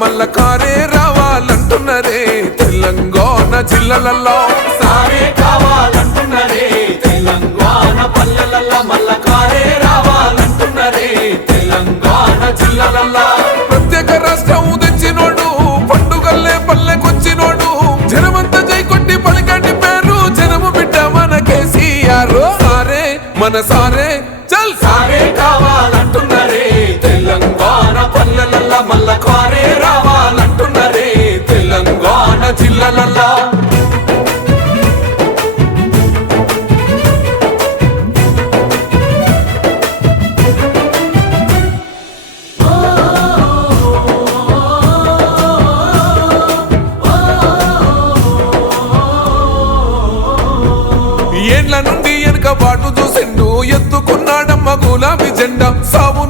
మల్ల కారే రావాలంటున్నరే తెలంగాణ జిల్లాలలో సారే కావాలంటున్నరే తెలంగాణ పల్లెలల్ల మల్ల కారే రావాలంటున్నరే తెలంగాణ జిల్లాలల్ల ప్రత్యేక రాష్ట్రం తెచ్చినోడు పండుగల్లే పల్లెకొచ్చినోడు జనమంతా జై కొట్టి పలికండి పేరు జనము బిడ్డ మన కేసీఆర్ సారే మన సారే చల్ సారే కావాలంటున్నరే తెలంగాణ పల్లెలల్ల మల్ల కారే రావాలంటున్నరే తెలంగాణ జిల్లాలల్ల ఏండ్ల నుండి వెనుక బాటు చూసిండు ఎత్తుకున్నాడమ్మ గులాబీ జెండా సావు